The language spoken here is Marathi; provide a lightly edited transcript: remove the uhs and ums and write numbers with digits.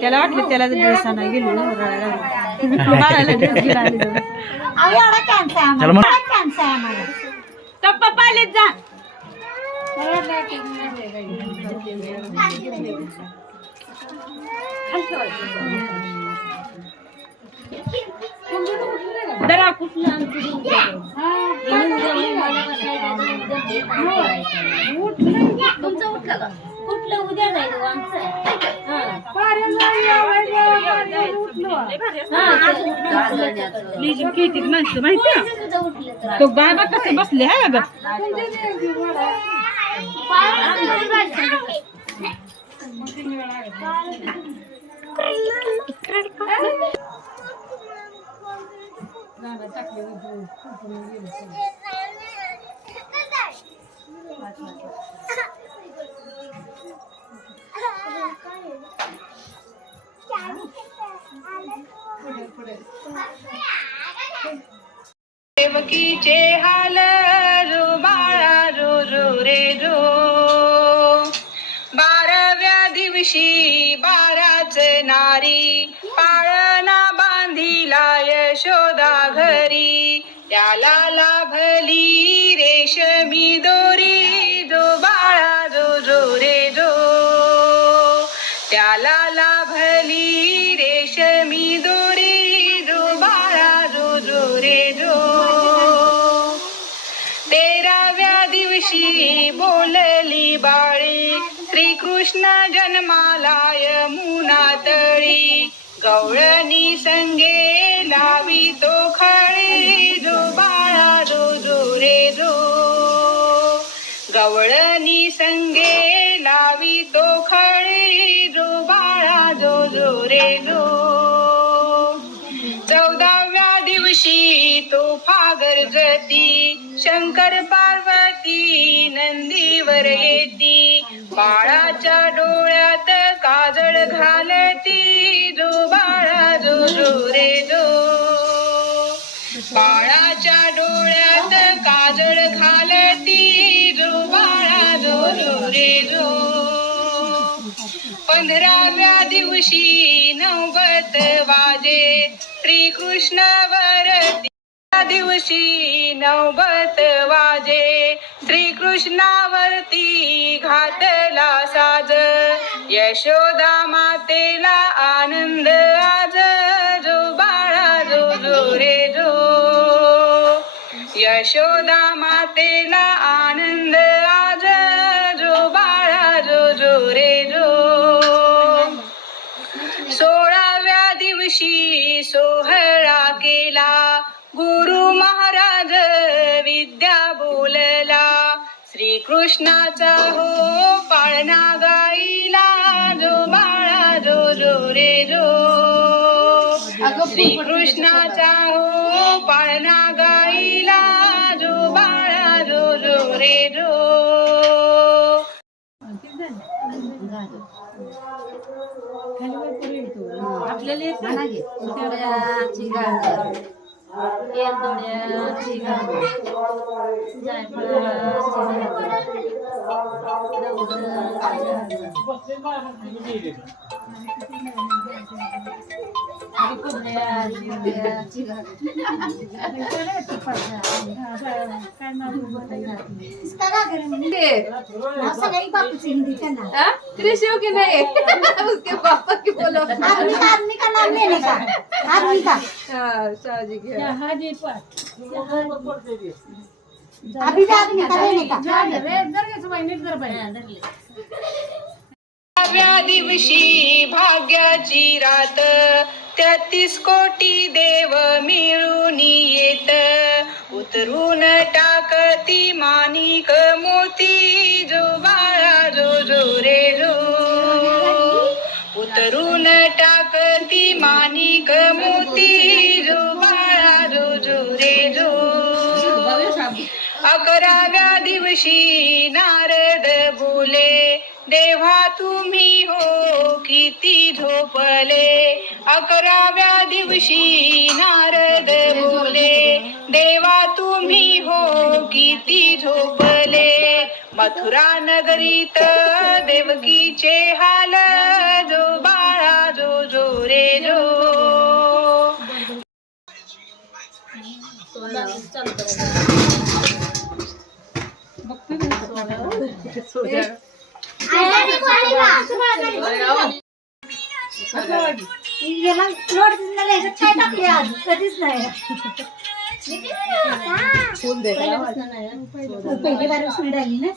त्याला वाटलं त्याला ड्रेस आणायला गेलो पाहिलेच जा दरा कुठलं तुमचं उठलं का कुठलं उद्या जायचं आमचं माणसं माहिती तो बाबा कसे बसले आहे बघ देवकीचे हाल रो बाळा रो रो रे रो 12व्या दिवशी 12च नारी पाळणा बांधिला यशोदा घरी त्याला लाभली रेशमी दोरी जो बाळा रो रो रे रो त्याला लाभली रेशमी दोरी जो बाळा रो रो रे रो 13व्या दिवशी बोलली बाळी श्रीकृष्ण जन्माला यमुना तळी गवळणी संगे लावी तो खळी जो बाळा रो रो रे रो गवळणी संगे लावी तो खळी जो बाळा रो रो रे रो 14व्या दिवशी तो फागर जती शंकर पार्वती नंदीवर येती बाळाच्या डोळ्यात काजळ घालती जो बाळा जो जो रे जो बाळाच्या डोळ्यात काजळ घालती जो बाळा जो जो रे जो 15व्या दिवशी नौबत वाजे श्रीकृष्ण वरती दिवशी नौबत वाजे श्रीकृष्णावरती घातला साज यशोदा मातेला आनंद आज जो बाळा जो जो रे जो यशोदा मातेला आनंद आज जो बाळा जो जो रे जो 16व्या दिवशी सोहळा केला गुरु महाराज विद्या बोलला श्रीकृष्णाचा हो पाळणा गाईला जो बाळा जो जो रे जो श्रीकृष्णाचा हो पाळणा गाईला जो बाळा जो जो रे जो त्रिशु की नहीं उसके पापा की बोलो आदमी का नाम लेने का आदमी का शाहजी के अभी भी आदमी का लेने का 12व्या दिवशी भाग्याची रात 33 कोटी देव मिळून येत उतरून टाकती माणिक मोती जो बाळा जो जो रे जो उतरून टाकती माणिक मोती जो बाळा 11व्या दिवशी नारद बोले, देवा तुम्ही हो किती झोपले. 11व्या दिवशी नारद बोले, देवा तुम्ही हो किती झोपले. मथुरा नगरीत देवकीचे हाल, जो बाळा जो जो रे जो. याला लोड दिलेला आहे, काय टाकले आज कधीच नाही. पहिली बार मिळाली ना.